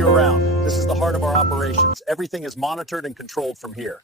you around. This is the heart of our operations. Everything is monitored and controlled from here.